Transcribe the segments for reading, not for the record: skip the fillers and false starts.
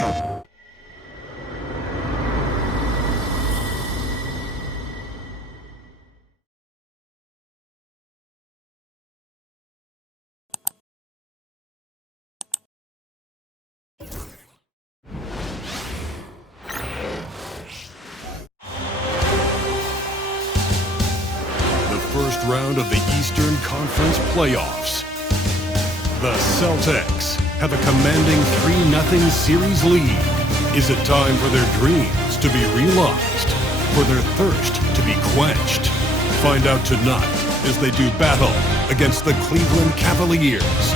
First round of the Eastern Conference playoffs. The Celtics have a commanding 3-0 series lead. Is it time for their dreams to be realized? For their thirst to be quenched? Find out tonight as they do battle against the Cleveland Cavaliers.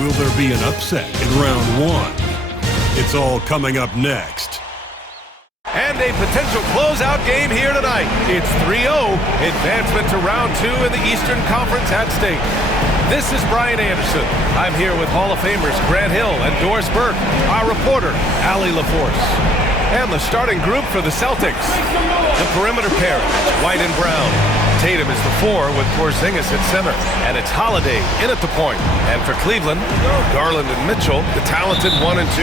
Will there be an upset in round one? It's all coming up next. And a potential closeout game here tonight. It's 3-0, advancement to round two in the Eastern Conference at stake. This is Brian Anderson. I'm here with Hall of Famers Grant Hill and Doris Burke, our reporter, Allie LaForce. And the starting group for the Celtics. The perimeter pair, White and Brown. Tatum is the 4 with Porzingis at center. And it's Holiday in at the point. And for Cleveland, Garland and Mitchell, the talented 1 and 2.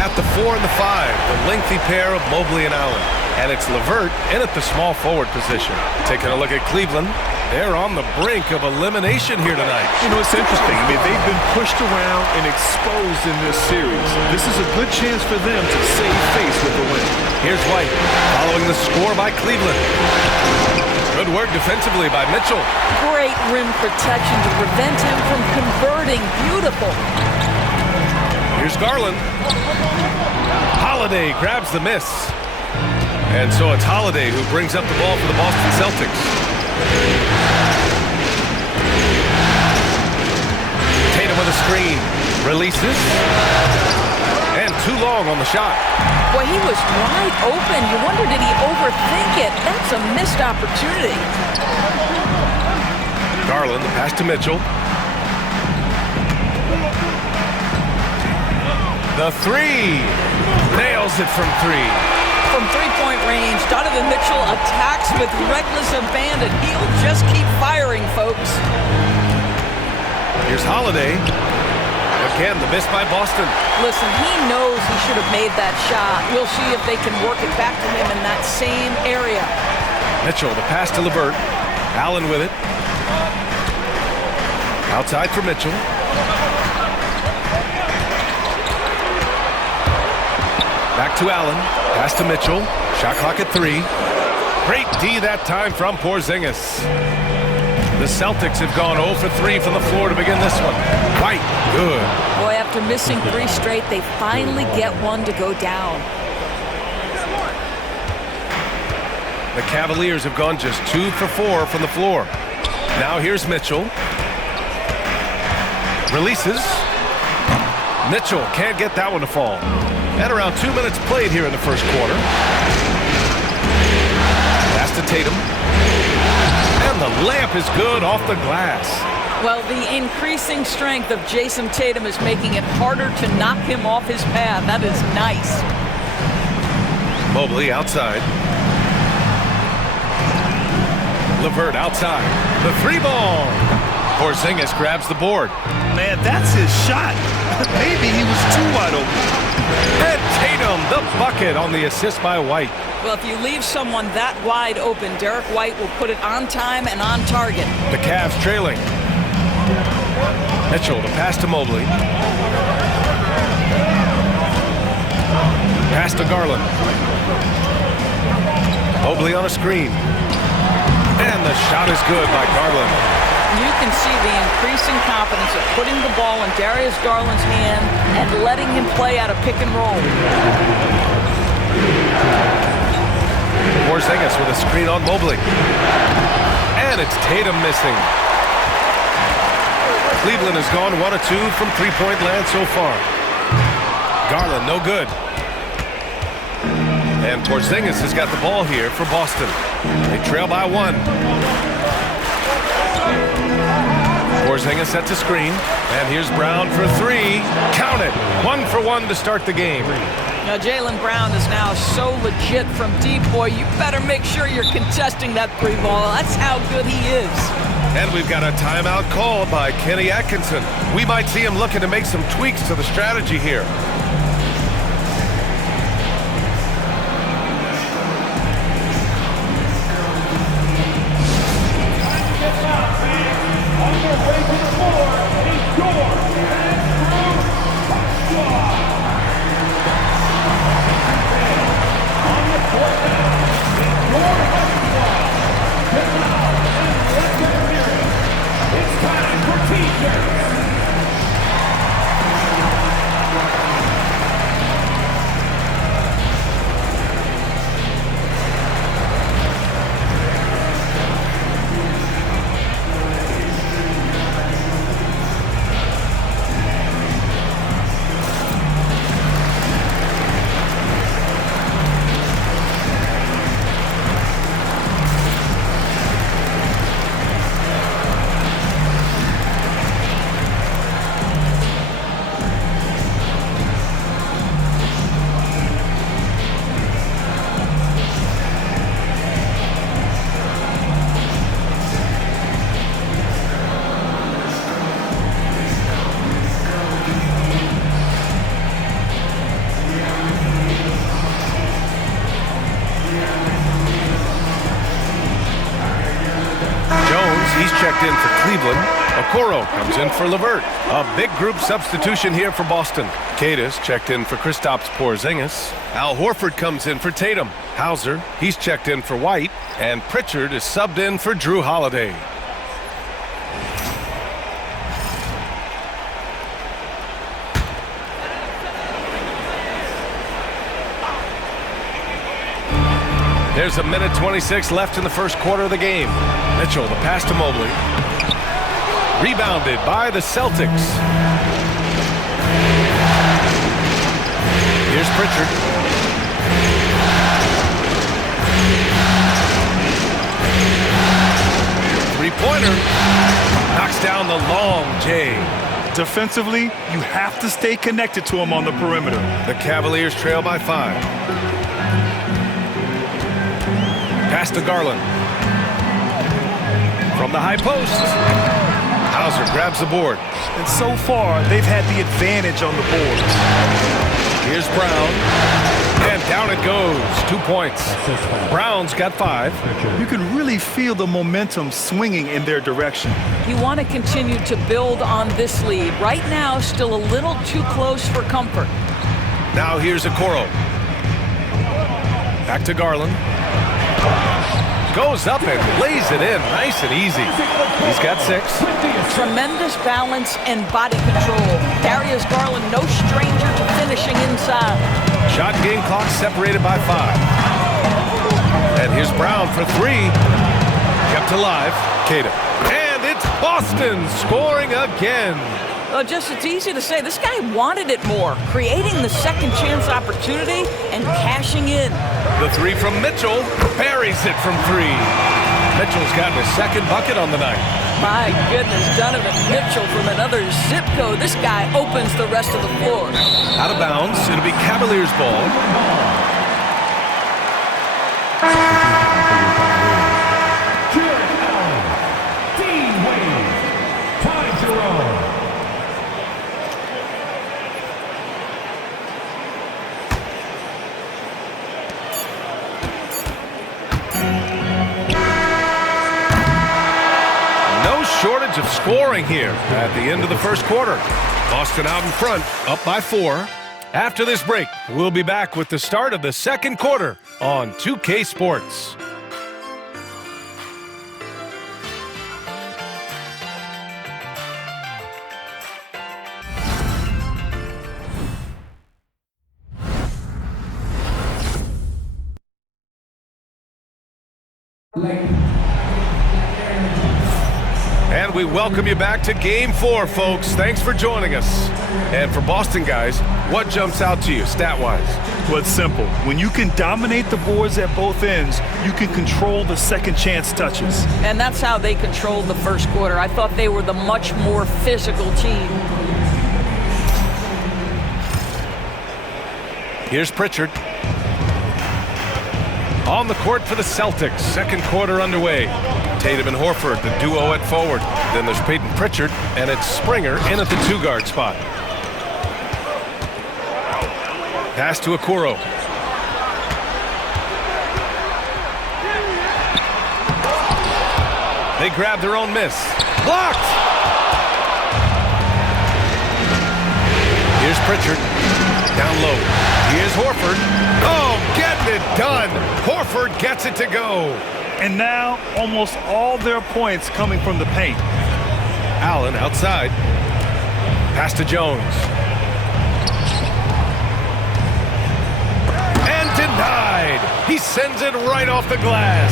At the 4 and the 5, the lengthy pair of Mobley and Allen. And it's LeVert in at the small forward position. Taking a look at Cleveland, they're on the brink of elimination here tonight. You know, it's interesting. I mean, they've been pushed around and exposed in this series. This is a good chance for them to save face with the win. Here's White, following the score by Cleveland. Good work defensively by Mitchell. Great rim protection to prevent him from converting. Beautiful. Here's Garland. Holiday grabs the miss. And so it's Holiday who brings up the ball for the Boston Celtics. Tatum with a screen. Releases. And too long on the shot. Boy, he was wide open. You wonder, did he overthink it? That's a missed opportunity. Garland, the pass to Mitchell. The 3. Nails it from 3. From three-point range, Donovan Mitchell attacks with reckless abandon. He'll just keep firing, folks. Here's Holiday. Again, the miss by Boston. Listen, he knows he should have made that shot. We'll see if they can work it back to him in that same area. Mitchell, the pass to LeVert. Allen with it. Outside for Mitchell. Back to Allen. Pass to Mitchell. Shot clock at 3. Great D that time from Porzingis. The Celtics have gone 0 for 3 from the floor to begin this one. White, good. Boy, after missing 3 straight, they finally get one to go down. The Cavaliers have gone just 2 for 4 from the floor. Now here's Mitchell. Releases. Mitchell can't get that one to fall. At around 2 minutes played here in the first quarter. Pass to Tatum. And the layup is good off the glass. Well, the increasing strength of Jason Tatum is making it harder to knock him off his path. That is nice. Mobley outside. LeVert outside. The 3-ball. Porzingis grabs the board. Man, that's his shot. Maybe he was too wide open. And Tatum, the bucket on the assist by White. Well, if you leave someone that wide open, Derek White will put it on time and on target. The Cavs trailing. Mitchell, the pass to Mobley. Pass to Garland. Mobley on a screen. And the shot is good by Garland. You can see the increasing confidence of putting the ball in Darius Garland's hand and letting him play out of pick and roll. Porzingis with a screen on Mobley. And it's Tatum missing. Cleveland has gone 1 of 2 from three-point land so far. Garland, no good. And Porzingis has got the ball here for Boston. They trail by 1. Porzingis sets a screen, and here's Brown for 3. Count it! 1 for 1 to start the game. Now, Jaylen Brown is now so legit from deep, boy. You better make sure you're contesting that 3-ball. That's how good he is. And we've got a timeout called by Kenny Atkinson. We might see him looking to make some tweaks to the strategy here. Garland. Okoro comes in for LeVert. A big group substitution here for Boston. Cadis checked in for Kristaps Porzingis. Al Horford comes in for Tatum. Hauser, he's checked in for White. And Pritchard is subbed in for Drew Holiday. There's a minute 26 left in the first quarter of the game. Mitchell, the pass to Mobley. Rebounded by the Celtics. Here's Pritchard. Three-pointer. Knocks down the long J. Defensively, you have to stay connected to him on the perimeter. The Cavaliers trail by 5. Pass to Garland. From the high post. Hauser grabs the board. And so far, they've had the advantage on the boards. Here's Brown. And down it goes. 2 points. Brown's got 5. You can really feel the momentum swinging in their direction. You want to continue to build on this lead. Right now, still a little too close for comfort. Now here's Okoro. Back to Garland. Goes up and lays it in nice and easy. He's got 6. Tremendous balance and body control. Darius Garland, no stranger to finishing inside. Shot game clock separated by 5. And here's Brown for 3. Kept alive. Tatum. And it's Boston scoring again. Well, just it's easy to say this guy wanted it more, creating the second chance opportunity and cashing in. The 3 from Mitchell buries it from 3. Mitchell's gotten his second bucket on the night. My goodness, Donovan Mitchell from another zip code. This guy opens the rest of the floor. Out of bounds. It'll be Cavaliers ball. Shortage of scoring here at the end of the first quarter. Boston out in front, up by 4. After this break, we'll be back with the start of the second quarter on 2K Sports. And we welcome you back to Game 4, folks. Thanks for joining us. And for Boston guys, what jumps out to you stat-wise? Well, it's simple. When you can dominate the boards at both ends, you can control the second chance touches. And that's how they controlled the first quarter. I thought they were the much more physical team. Here's Pritchard. On the court for the Celtics. Second quarter underway. Tatum and Horford, the duo at forward. Then there's Peyton Pritchard, and it's Springer in at the 2-guard spot. Pass to Okoro. They grab their own miss. Blocked! Here's Pritchard. Down low. Here's Horford. Oh, getting it done. Horford gets it to go. And now, almost all their points coming from the paint. Allen outside. Pass to Jones. And denied. He sends it right off the glass.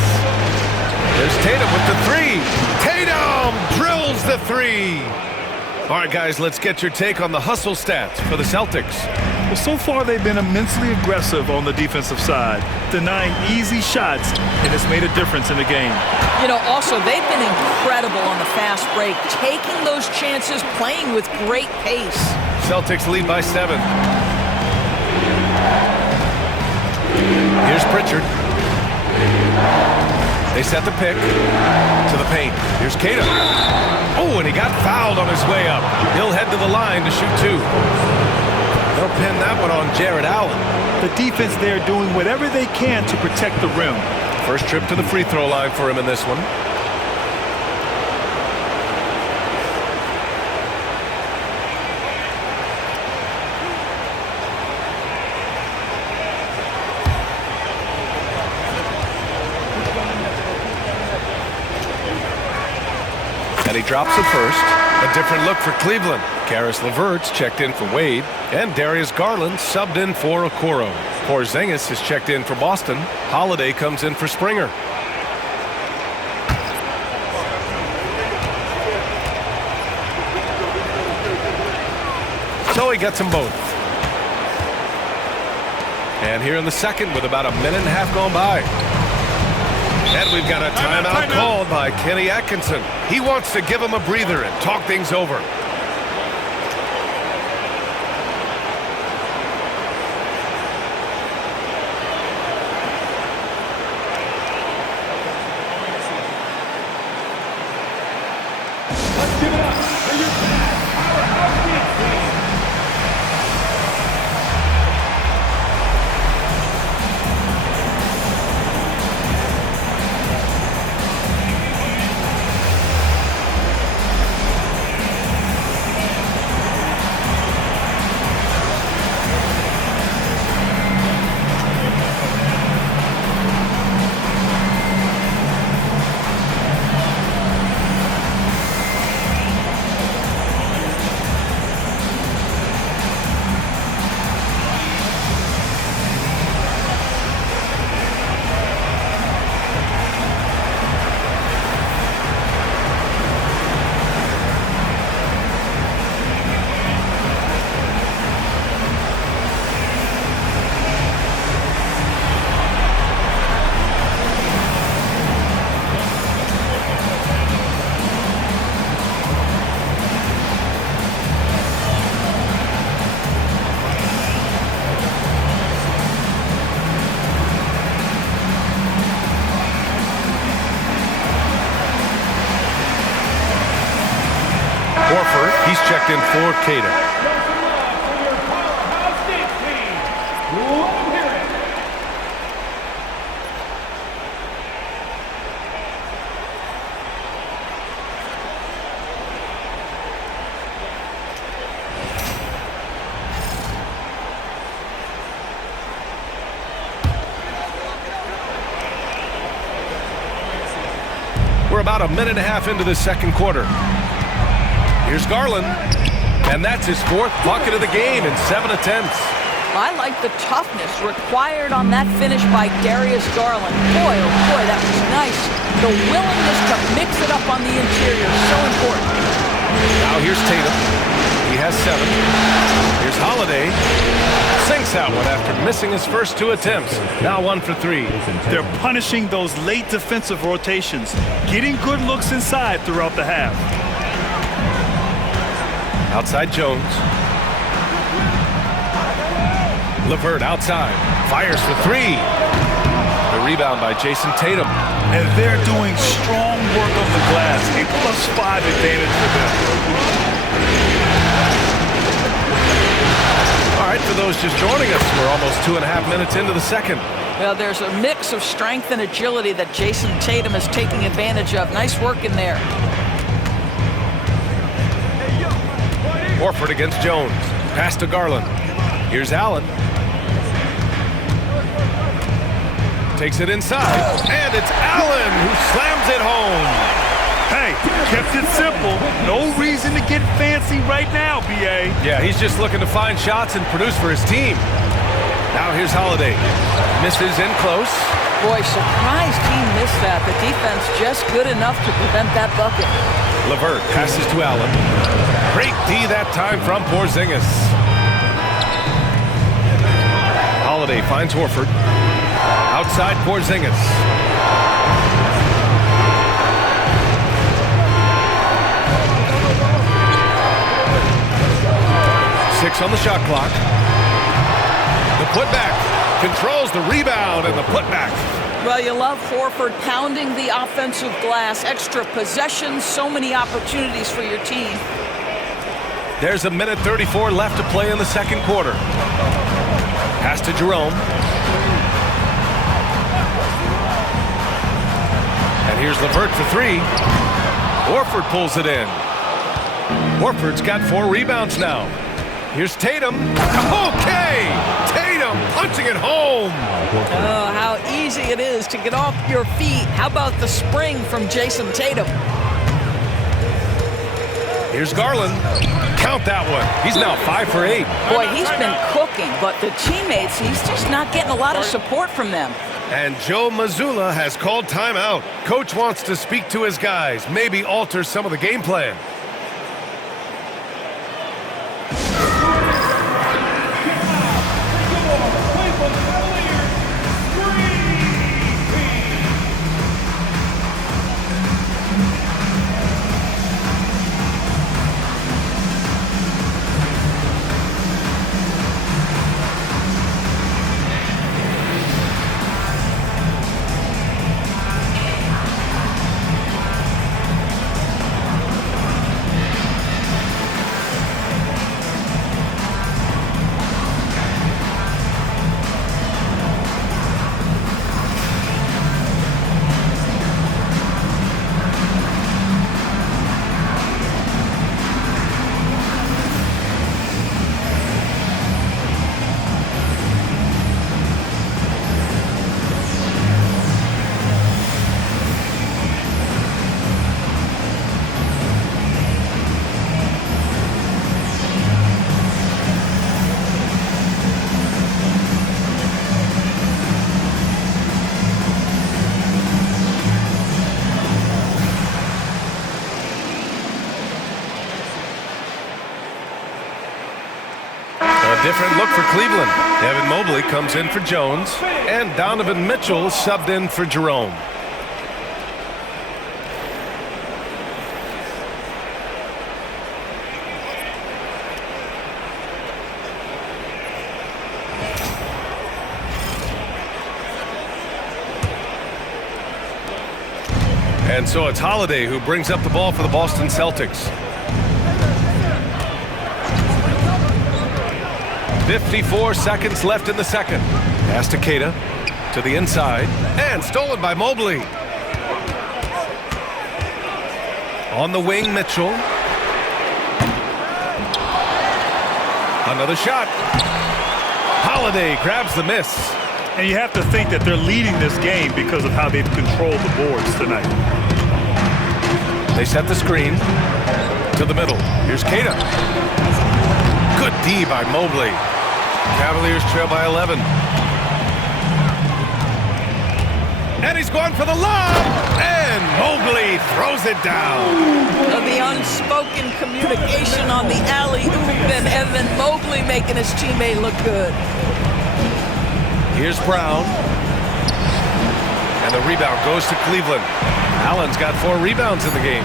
There's Tatum with the 3. Tatum drills the 3. All right, guys, let's get your take on the hustle stats for the Celtics. Well, so far they've been immensely aggressive on the defensive side, denying easy shots, and it's made a difference in the game. You know, also, they've been incredible on the fast break, taking those chances, playing with great pace. Celtics lead by 7. Here's Pritchard. They set the pick to the paint. Here's Tatum. Oh, and he got fouled on his way up. He'll head to the line to shoot 2. They'll pin that one on Jared Allen. The defense there doing whatever they can to protect the rim. First trip to the free throw line for him in this one. he drops it first. A different look for Cleveland. Karis LeVert's checked in for Wade, and Darius Garland subbed in for Okoro. Porzingis is checked in for Boston. Holiday comes in for Springer. So he gets them both. And here in the second with about a minute and a half gone by. And we've got a timeout called by Kenny Atkinson. He wants to give him a breather and talk things over. Let's give it up for your powerhouse team. He's checked in for Tatum. We're about a minute and a half into the second quarter. Here's Garland, and that's his fourth bucket of the game in 7 attempts. I like the toughness required on that finish by Darius Garland. Boy, oh boy, that was nice. The willingness to mix it up on the interior, so important. Now here's Tatum. He has 7. Here's Holiday. Sinks that one after missing his first 2 attempts. Now 1 for 3. They're punishing those late defensive rotations, getting good looks inside throughout the half. Outside Jones. LeVert outside. Fires for 3. The rebound by Jason Tatum. And they're doing strong work on the glass. A +5 advantage for them. All right, for those just joining us, we're almost 2.5 minutes into the second. Well, there's a mix of strength and agility that Jason Tatum is taking advantage of. Nice work in there. Horford against Jones. Pass to Garland. Here's Allen. Takes it inside. And it's Allen who slams it home. Hey, kept it simple. No reason to get fancy right now, B.A. Yeah, he's just looking to find shots and produce for his team. Now here's Holiday. Misses in close. Boy, surprised he missed that. The defense just good enough to prevent that bucket. LeVert passes to Allen. Great D that time from Porzingis. Holiday finds Horford. Outside Porzingis. Six on the shot clock. The putback. Controls the rebound and the putback. Well, you love Horford pounding the offensive glass. Extra possessions, so many opportunities for your team. There's a minute 34 left to play in the second quarter. Pass to Jerome. And here's LeVert for 3. Horford pulls it in. Horford's got 4 rebounds now. Here's Tatum. Okay! Tatum punching it home. Oh, how easy it is to get off your feet. How about the spring from Jason Tatum? Here's Garland. Count that one. He's now 5 for 8. Boy, he's been cooking, but the teammates, he's just not getting a lot of support from them. And Joe Mazzulla has called timeout. Coach wants to speak to his guys, maybe alter some of the game plan. Different look for Cleveland. Evan Mobley comes in for Jones, and Donovan Mitchell subbed in for Jerome. And so it's Holiday who brings up the ball for the Boston Celtics. 54 seconds left in the second. Pass to Keita, to the inside, and stolen by Mobley. On the wing, Mitchell. Another shot. Holiday grabs the miss. And you have to think that they're leading this game because of how they've controlled the boards tonight. They set the screen to the middle. Here's Keita. Good D by Mobley. Cavaliers trail by 11. And he's going for the lob. And Mobley throws it down. The unspoken communication on the alley-oop, and Evan Mobley making his teammate look good. Here's Brown. And the rebound goes to Cleveland. Allen's got 4 rebounds in the game.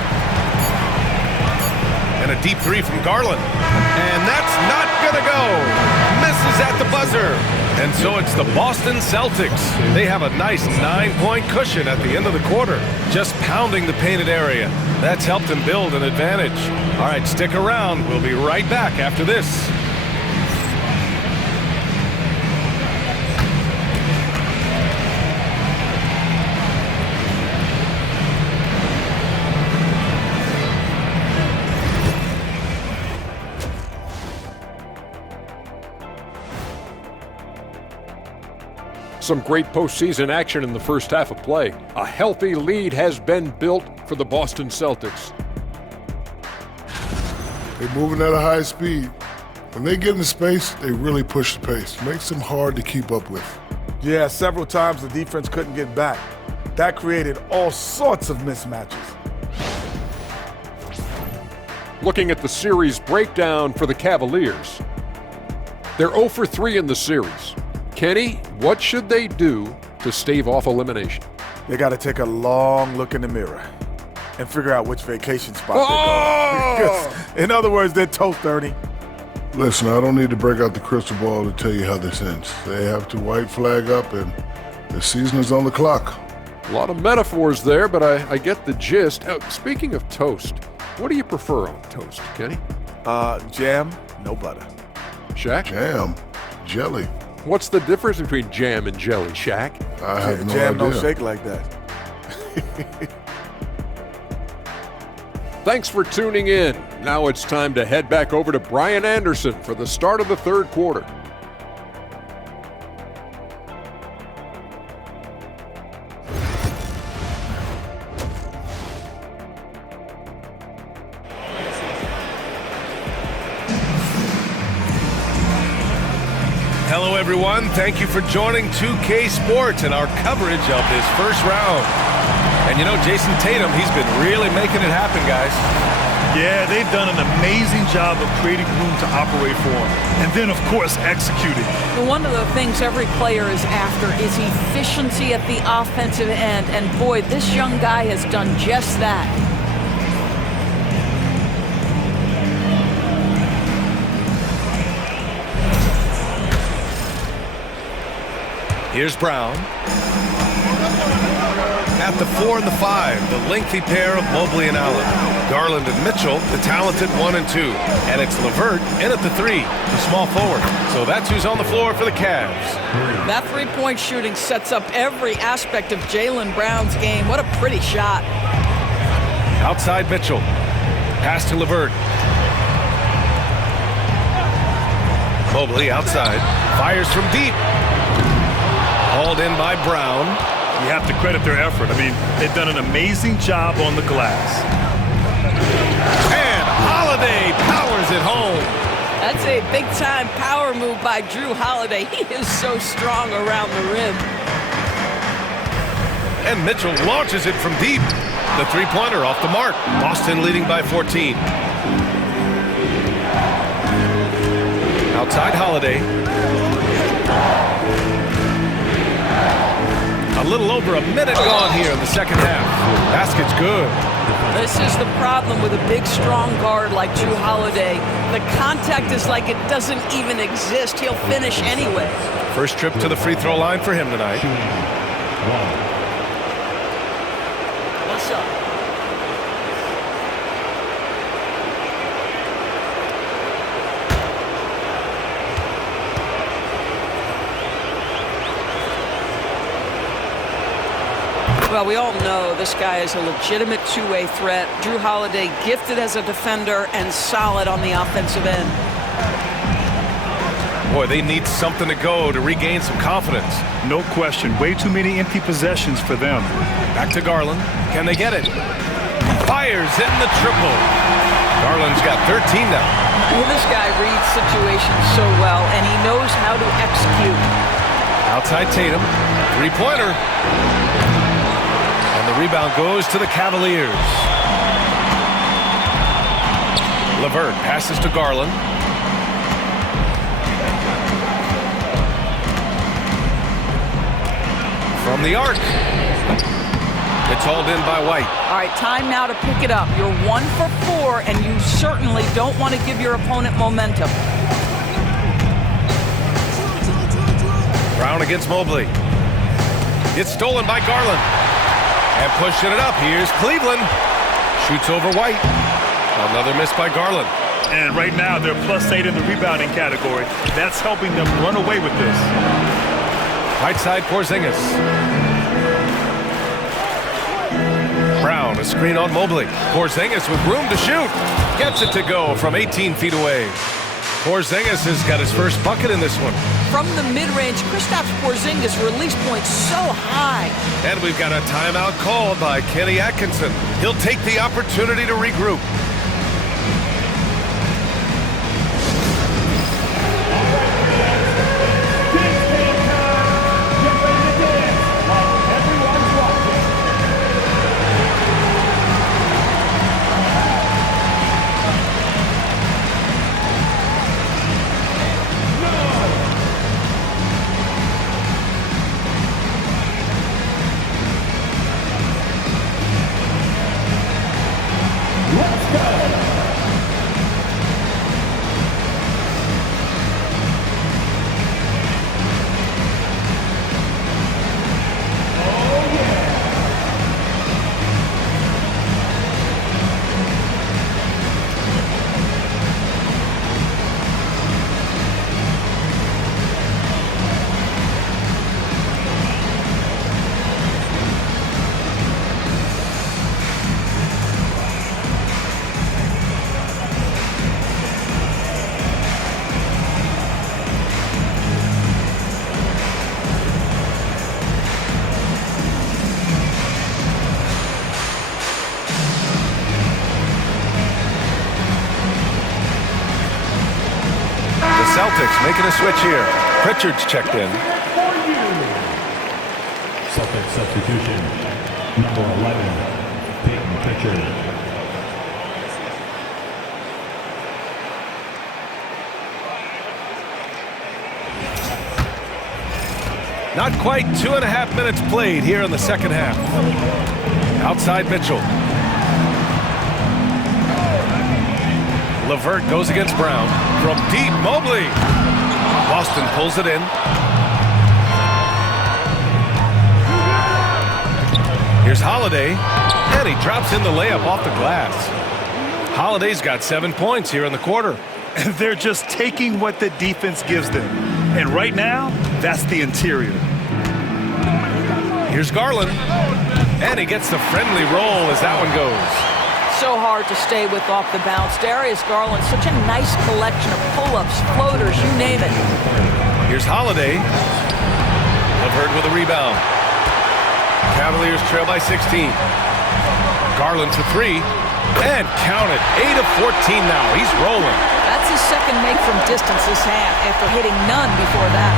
And a deep 3 from Garland. And that's not going to go. Misses at the buzzer. And so it's the Boston Celtics. They have a nice 9-point cushion at the end of the quarter. Just pounding the painted area. That's helped them build an advantage. All right, stick around. We'll be right back after this. Some great postseason action in the first half of play. A healthy lead has been built for the Boston Celtics. They're moving at a high speed. When they get in space, they really push the pace. Makes them hard to keep up with. Yeah, several times the defense couldn't get back. That created all sorts of mismatches. Looking at the series breakdown for the Cavaliers. They're 0 for 3 in the series. Kenny, what should they do to stave off elimination? They got to take a long look in the mirror and figure out which vacation spot they're going. In other words, they're toast, Ernie. Listen, I don't need to break out the crystal ball to tell you how this ends. They have to white flag up, and the season is on the clock. A lot of metaphors there, but I get the gist. Speaking of toast, what do you prefer on toast, Kenny? Jam, no butter. Shaq? Jam, jelly. What's the difference between jam and jelly, Shaq? I have no jam idea. don't shake like that. Thanks for tuning in. Now it's time to head back over to Brian Anderson for the start of the third quarter. Hello, everyone. Thank you for joining 2K Sports and our coverage of this first round. And you know, Jason Tatum, he's been really making it happen, guys. Yeah, they've done an amazing job of creating room to operate for him. And then, of course, executing. One of the things every player is after is efficiency at the offensive end. And boy, this young guy has done just that. Here's Brown. At the 4 and the 5, the lengthy pair of Mobley and Allen. Garland and Mitchell, the talented 1 and 2. And it's LeVert in at the 3, the small forward. So that's who's on the floor for the Cavs. That three-point shooting sets up every aspect of Jaylen Brown's game. What a pretty shot. Outside Mitchell. Pass to LeVert. Mobley outside. Fires from deep. Hauled in by Brown. You have to credit their effort. I mean, they've done an amazing job on the glass. And Holiday powers it home. That's a big-time power move by Drew Holiday. He is so strong around the rim. And Mitchell launches it from deep. The three-pointer off the mark. Boston leading by 14. Outside Holiday. A little over a minute gone here in the second half. Basket's good. This is the problem with a big, strong guard like Drew Holiday. The contact is like it doesn't even exist. He'll finish anyway. First trip to the free throw line for him tonight. What's up? Well, we all know this guy is a legitimate two-way threat. Drew Holiday gifted as a defender and solid on the offensive end. Boy, they need something to go to regain some confidence. No question. Way too many empty possessions for them. Back to Garland. Can they get it? Fires in the triple. Garland's got 13 now. Well, this guy reads situations so well, and he knows how to execute. Outside Tatum. Three-pointer. And the rebound goes to the Cavaliers. LeVert passes to Garland. From the arc. It's hauled in by White. All right, time now to pick it up. You're 1 for 4, and you certainly don't want to give your opponent momentum. Brown against Mobley. It's stolen by Garland. And pushing it up. Here's Cleveland. Shoots over White. Another miss by Garland. And right now, they're +8 in the rebounding category. That's helping them run away with this. Right side, Porzingis. Brown, a screen on Mobley. Porzingis with room to shoot. Gets it to go from 18 feet away. Porzingis has got his first bucket in this one. From the mid-range, Kristaps Porzingis release point so high. And we've got a timeout called by Kenny Atkinson. He'll take the opportunity to regroup. Celtics making a switch here. Pritchard's checked in. Celtics substitution, number 11, Peyton Pritchard. Not quite 2.5 minutes played here in the second half. Outside Mitchell. LeVert goes against Brown. From deep, Mobley. Boston pulls it in. Here's Holiday, and he drops in the layup off the glass. Holiday's got 7 points here in the quarter. And they're just taking what the defense gives them. And right now, that's the interior. Here's Garland, and he gets the friendly roll as that one goes. So hard to stay with off the bounce. Darius Garland, such a nice collection of pull-ups, floaters, you name it. Here's Holiday. LeVert with a rebound. Cavaliers trail by 16. Garland for three, and count it. 8 of 14 now. He's rolling. That's his second make from distance this half after hitting none before that.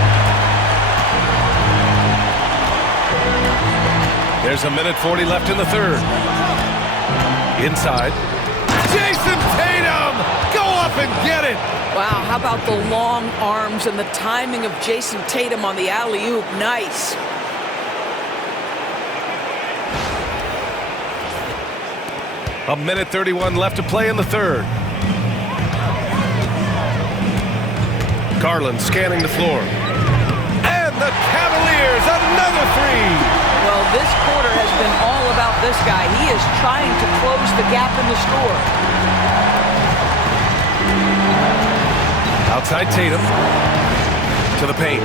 There's a minute 40 left in the third. Inside. Jason Tatum! Go up and get it! Wow, how about the long arms and the timing of Jason Tatum on the alley-oop? Nice. A minute 31 left to play in the third. Garland scanning the floor. And the Cavaliers, another three! Well, this quarter has been all about this guy. He is trying to close the gap in the score. Outside Tatum. To the paint.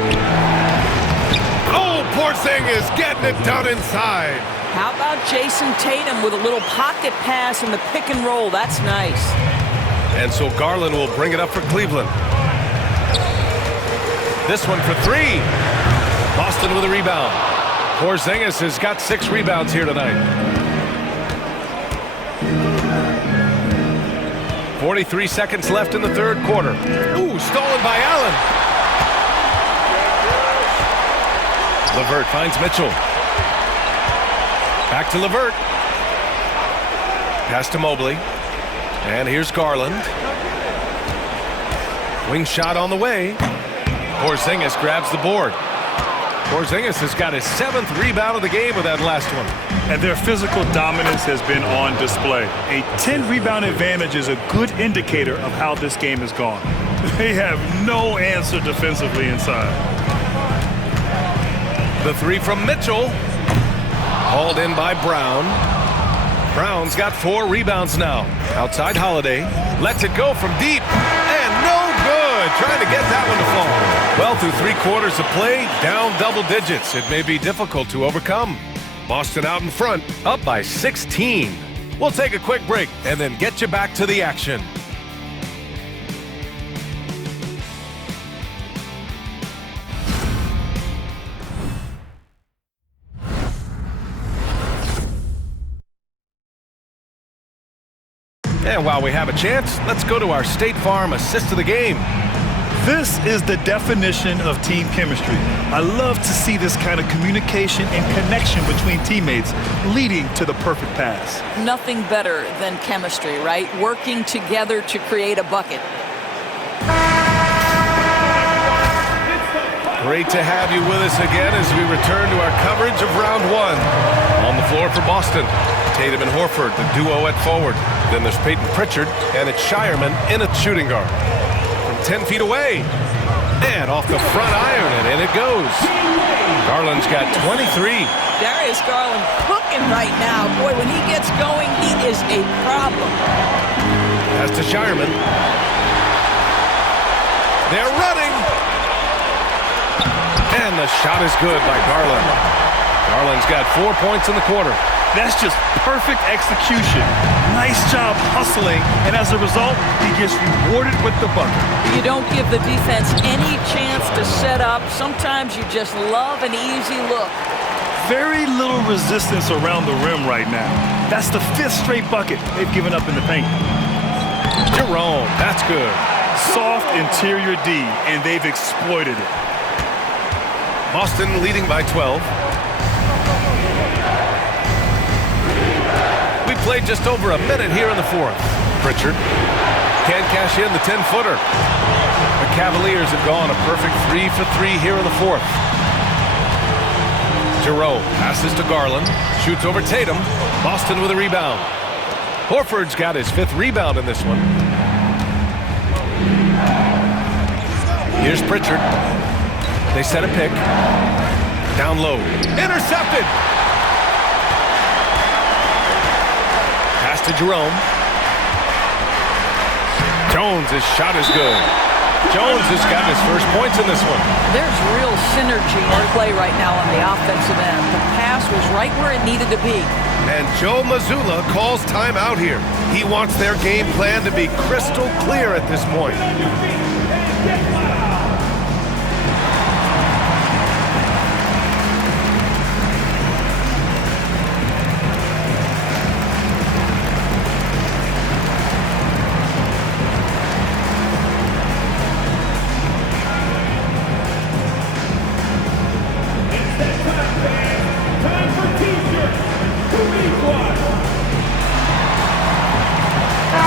Oh, Porzingis getting it done inside. How about Jason Tatum with a little pocket pass in the pick and roll? That's nice. And so Garland will bring it up for Cleveland. This one for three. Boston with a rebound. Porzingis has got 6 rebounds here tonight. 43 seconds left in the third quarter. Ooh, stolen by Allen. LeVert finds Mitchell. Back to LeVert. Pass to Mobley. And here's Garland. Wing shot on the way. Porzingis grabs the board. Porzingis has got his 7th rebound of the game with that last one. And their physical dominance has been on display. A 10-rebound advantage is a good indicator of how this game has gone. They have no answer defensively inside. The three from Mitchell. Hauled in by Brown. Brown's got 4 rebounds now. Outside Holiday. Lets it go from deep. And no good. Trying to get that one to fall. Well, through 3 quarters of play, down double digits. It may be difficult to overcome. Boston out in front, up by 16. We'll take a quick break and then get you back to the action. And while we have a chance, let's go to our State Farm assist of the game. This is the definition of team chemistry. I love to see this kind of communication and connection between teammates leading to the perfect pass. Nothing better than chemistry, right? Working together to create a bucket. Great to have you with us again as we return to our coverage of round 1. On the floor for Boston, Tatum and Horford, the duo at forward. Then there's Peyton Pritchard, and it's Shireman in a shooting guard. 10 feet away, and off the front iron, and in it goes. Garland's got 23. Darius Garland cooking right now. Boy, when he gets going, he is a problem. Pass to Shireman. They're running. And the shot is good by Garland. Garland's got 4 points in the quarter. That's just perfect execution. Nice job hustling, and as a result, he gets rewarded with the bucket. You don't give the defense any chance to set up. Sometimes you just love an easy look. Very little resistance around the rim right now. That's the 5th straight bucket they've given up in the paint. Jerome, that's good. Soft interior D, and they've exploited it. Boston leading by 12. We played just over a minute here in the fourth. Pritchard can't cash in the 10-footer. The Cavaliers have gone a perfect 3 for 3 here in the fourth. Jerome passes to Garland, shoots over Tatum. Boston with a rebound. Horford's got his 5th rebound in this one. Here's Pritchard. They set a pick. Down low. Intercepted! Pass to Jerome. Jones' shot is good. Jones has got his first points in this one. There's real synergy in play right now on the offensive end. The pass was right where it needed to be. And Joe Mazzulla calls timeout here. He wants their game plan to be crystal clear at this point.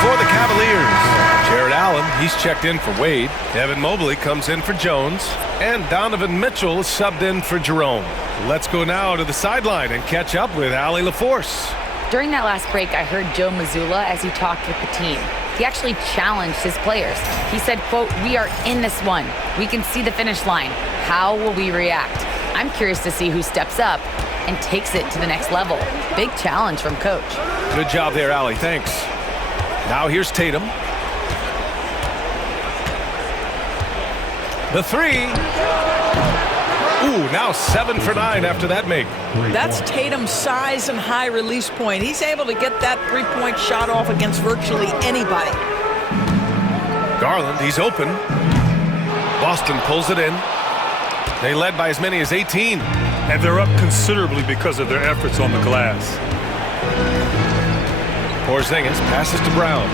For the Cavaliers, Jared Allen, he's checked in for Wade. Evan Mobley comes in for Jones. And Donovan Mitchell is subbed in for Jerome. Let's go now to the sideline and catch up with Allie LaForce. During that last break, I heard Joe Mazzulla as he talked with the team. He actually challenged his players. He said, quote, "We are in this one. We can see the finish line. How will we react?" I'm curious to see who steps up and takes it to the next level. Big challenge from Coach. Good job there, Allie. Thanks. Now here's Tatum. The 3. Ooh, now 7 for 9 after that make. That's Tatum's size and high release point. He's able to get that three-point shot off against virtually anybody. Garland, he's open. Boston pulls it in. They led by as many as 18. And they're up considerably because of their efforts on the glass. Porzingis passes to Brown.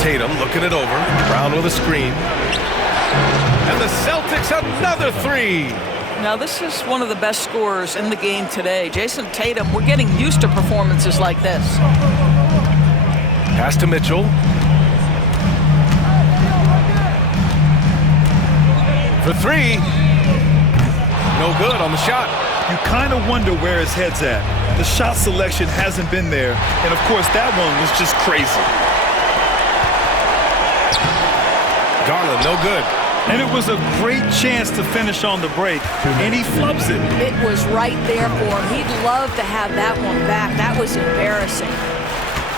Tatum looking it over. Brown with a screen. And the Celtics another 3. Now this is one of the best scorers in the game today. Jason Tatum, we're getting used to performances like this. Pass to Mitchell. For 3. No good on the shot. You kind of wonder where his head's at. The shot selection hasn't been there. And, of course, that one was just crazy. Garland, no good. And it was a great chance to finish on the break, and he flubs it. It was right there for him. He'd love to have that one back. That was embarrassing.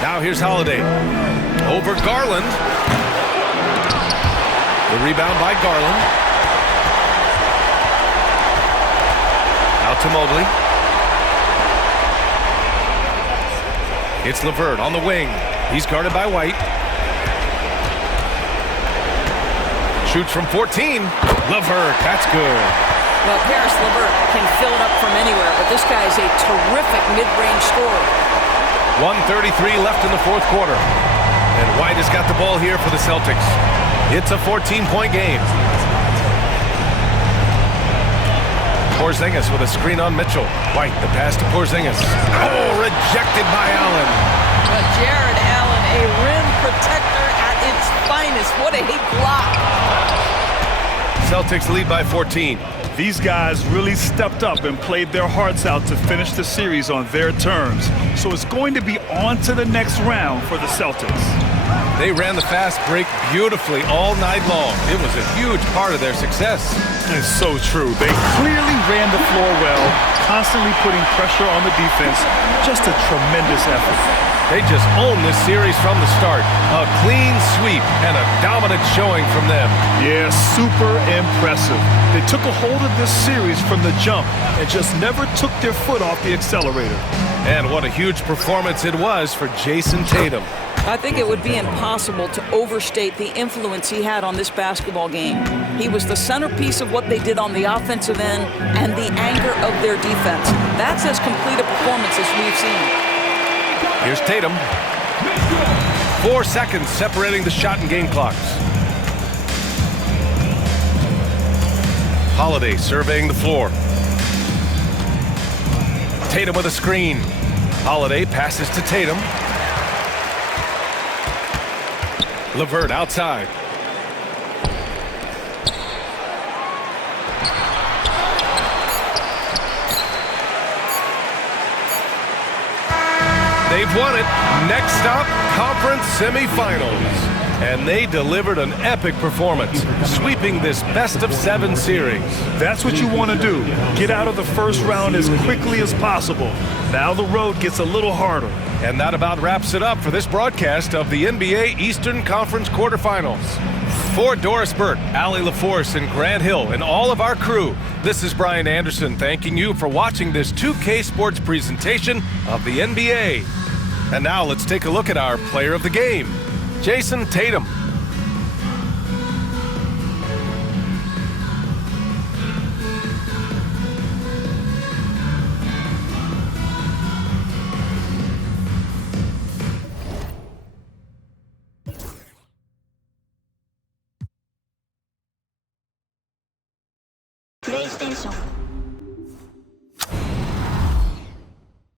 Now here's Holiday. Over Garland. The rebound by Garland. Out to Mobley. It's LeVert on the wing. He's guarded by White. Shoots from 14. LeVert, that's good. Well, Paris LeVert can fill it up from anywhere, but this guy is a terrific mid-range scorer. 1:33 left in the fourth quarter. And White has got the ball here for the Celtics. It's a 14-point game. Porzingis with a screen on Mitchell. White, the pass to Porzingis. Oh, rejected by Allen. Jared Allen, a rim protector at its finest. What a block. Celtics lead by 14. These guys really stepped up and played their hearts out to finish the series on their terms. So it's going to be on to the next round for the Celtics. They ran the fast break beautifully all night long. It was a huge part of their success. It's so true. They clearly ran the floor well, constantly putting pressure on the defense. Just a tremendous effort. They just owned this series from the start. A clean sweep and a dominant showing from them. Yeah, super impressive. They took a hold of this series from the jump and just never took their foot off the accelerator. And what a huge performance it was for Jason Tatum. I think it would be impossible to overstate the influence he had on this basketball game. He was the centerpiece of what they did on the offensive end and the anchor of their defense. That's as complete a performance as we've seen. Here's Tatum. 4 seconds separating the shot and game clocks. Holiday surveying the floor. Tatum with a screen. Holiday passes to Tatum. LeVert outside. They've won it. Next stop, conference semifinals. And they delivered an epic performance, sweeping this best-of-7 series. That's what you want to do. Get out of the first round as quickly as possible. Now the road gets a little harder. And that about wraps it up for this broadcast of the NBA Eastern Conference quarterfinals. For Doris Burke, Allie LaForce, and Grant Hill, and all of our crew, this is Brian Anderson thanking you for watching this 2K Sports presentation of the NBA. And now let's take a look at our player of the game, Jason Tatum. PlayStation